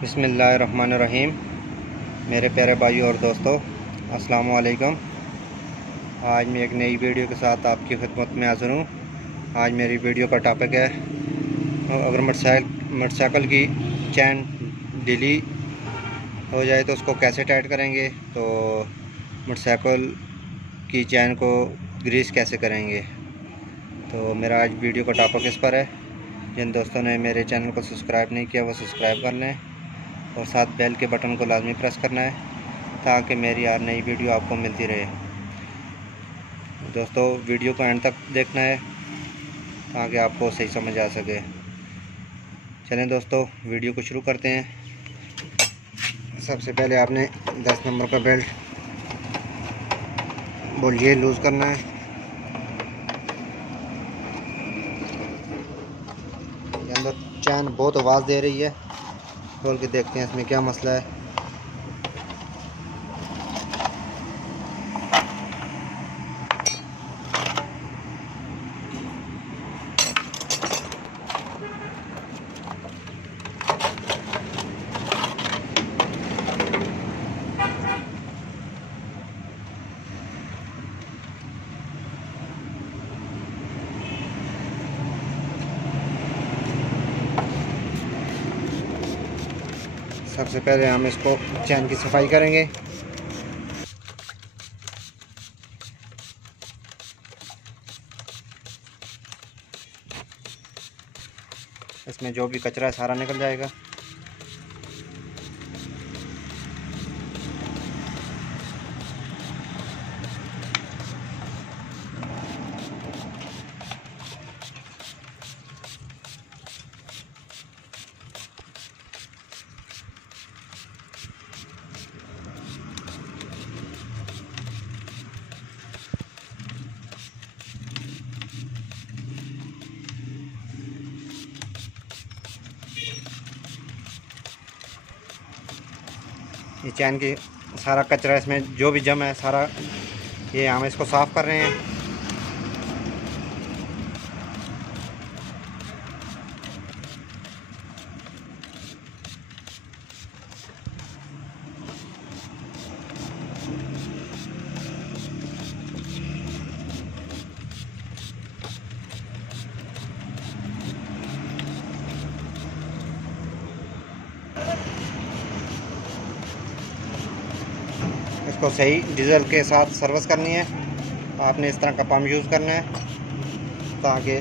बिस्मिल्लाहिर्रहमानिर्रहीम। मेरे प्यारे भाइयों और दोस्तों, अस्सलाम वालेकुम। आज मैं एक नई वीडियो के साथ आपकी खिदमत में हाज़िर हूँ। आज मेरी वीडियो का टॉपिक है, अगर मोटरसाइकिल की चैन ढीली हो जाए तो उसको कैसे टाइट करेंगे, तो मोटरसाइकिल की चैन को ग्रीस कैसे करेंगे। तो मेरा आज वीडियो का टॉपिक इस पर है। जिन दोस्तों ने मेरे चैनल को सब्सक्राइब नहीं किया वो सब्सक्राइब कर लें और साथ बेल के बटन को लाजमी प्रेस करना है ताकि मेरी हर नई वीडियो आपको मिलती रहे। दोस्तों, वीडियो को एंड तक देखना है ताकि आपको सही समझ आ सके। चलें दोस्तों, वीडियो को शुरू करते हैं। सबसे पहले आपने 10 नंबर का बेल्ट बोलिए लूज़ करना है। ये अंदर चैन बहुत आवाज़ दे रही है, खोल के देखते हैं इसमें क्या मसला है। सबसे पहले हम इसको चैन की सफाई करेंगे। इसमें जो भी कचरा है सारा निकल जाएगा। ये चैन की सारा कचरा, इसमें जो भी जमा है सारा, ये हम इसको साफ़ कर रहे हैं। इसको सही डीजल के साथ सर्विस करनी है। आपने इस तरह का पंप यूज़ करना है ताकि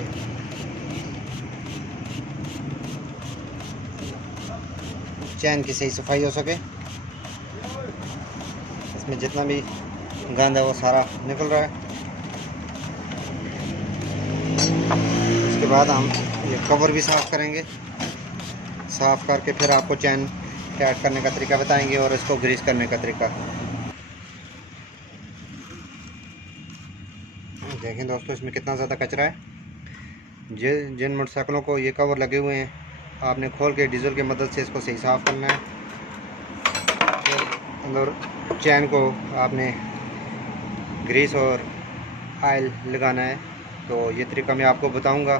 चैन की सही सफाई हो सके। इसमें जितना भी गंद है वो सारा निकल रहा है। उसके बाद हम ये कवर भी साफ़ करेंगे। साफ़ करके फिर आपको चैन टाइट करने का तरीका बताएंगे और इसको ग्रीस करने का तरीका। देखें दोस्तों, इसमें कितना ज़्यादा कचरा है। जिन मोटरसाइकिलों को ये कवर लगे हुए हैं, आपने खोल के डीजल की मदद से इसको सही साफ़ करना है। अंदर चैन को आपने ग्रीस और ऑयल लगाना है। तो ये तरीका मैं आपको बताऊंगा।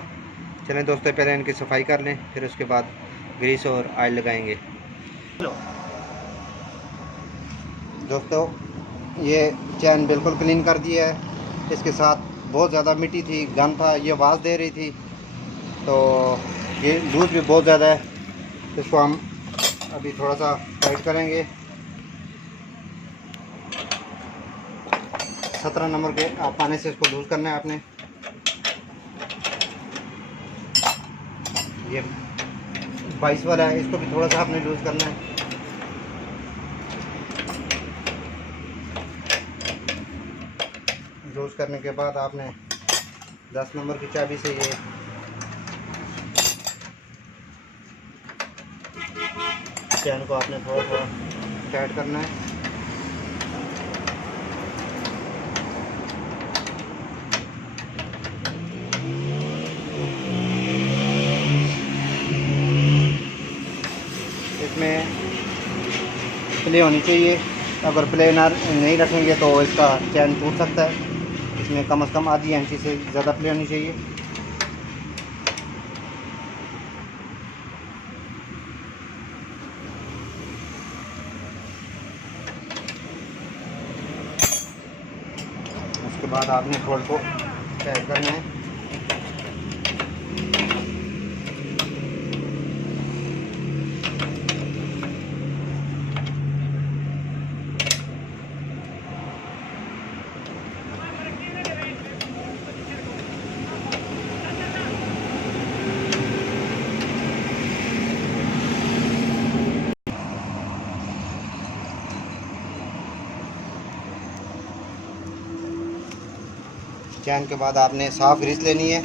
चलें दोस्तों, पहले इनकी सफाई कर लें, फिर उसके बाद ग्रीस और ऑयल लगाएंगे। दोस्तों, ये चैन बिल्कुल क्लीन कर दी है। इसके साथ बहुत ज़्यादा मिट्टी थी, गंद था, ये आवाज़ दे रही थी। तो ये लूज़ भी बहुत ज़्यादा है। इसको हम अभी थोड़ा सा टाइट करेंगे। 17 नंबर के पानी से इसको लूज़ करना है आपने। ये 22 वाला है, इसको भी थोड़ा सा आपने लूज़ करना है। लूज़ करने के बाद आपने 10 नंबर की चाबी से ये चैन को आपने थोड़ा थोड़ा टाइट करना है। इसमें प्ले होनी चाहिए। अगर प्ले नहीं रखेंगे तो इसका चैन टूट सकता है। इसमें कम से कम आधी इंची से ज़्यादा प्ले होनी चाहिए। उसके बाद आपने बोल्ट को टाइट करना है। चैन के बाद आपने साफ ग्रीस लेनी है।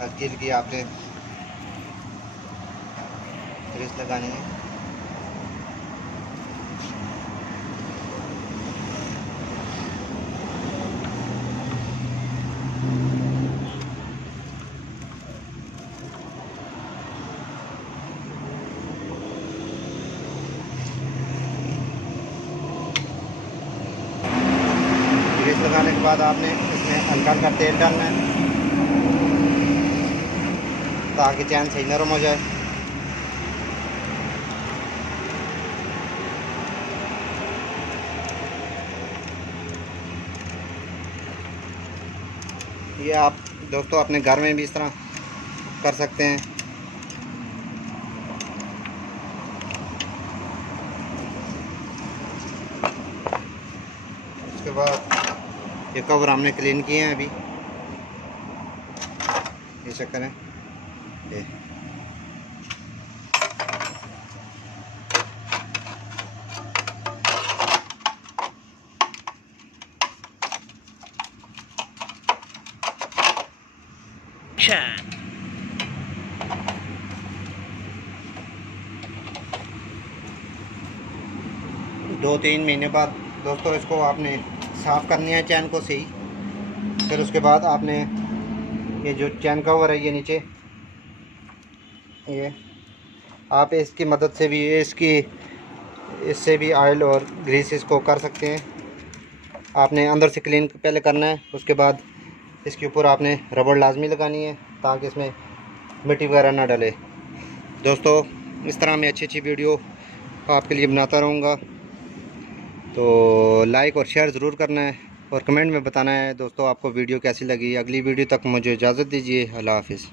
हल्की हल्की आपने ग्रीस लगानी है। ग्रीस लगाने के बाद आपने इसमें हल्का हल्का तेल डालना है ताकि चैन सही नरम हो जाए। ये आप दोस्तों अपने घर में भी इस तरह कर सकते हैं। उसके बाद ये कवर हमने क्लीन किए हैं अभी, ये चेक करें। ये दो तीन महीने बाद दोस्तों इसको आपने साफ़ करनी है चैन को सही। फिर उसके बाद आपने ये जो चैन कवर है ये नीचे, ये आप इसकी मदद से भी इससे भी ऑयल और ग्रीस इसको कर सकते हैं। आपने अंदर से क्लीन पहले करना है, उसके बाद इसके ऊपर आपने रबड़ लाजमी लगानी है ताकि इसमें मिट्टी वगैरह ना डले। दोस्तों इस तरह मैं अच्छी अच्छी वीडियो आपके लिए बनाता रहूँगा, तो लाइक और शेयर ज़रूर करना है और कमेंट में बताना है दोस्तों आपको वीडियो कैसी लगी। अगली वीडियो तक मुझे इजाज़त दीजिए। अल्लाह हाफ़िज़।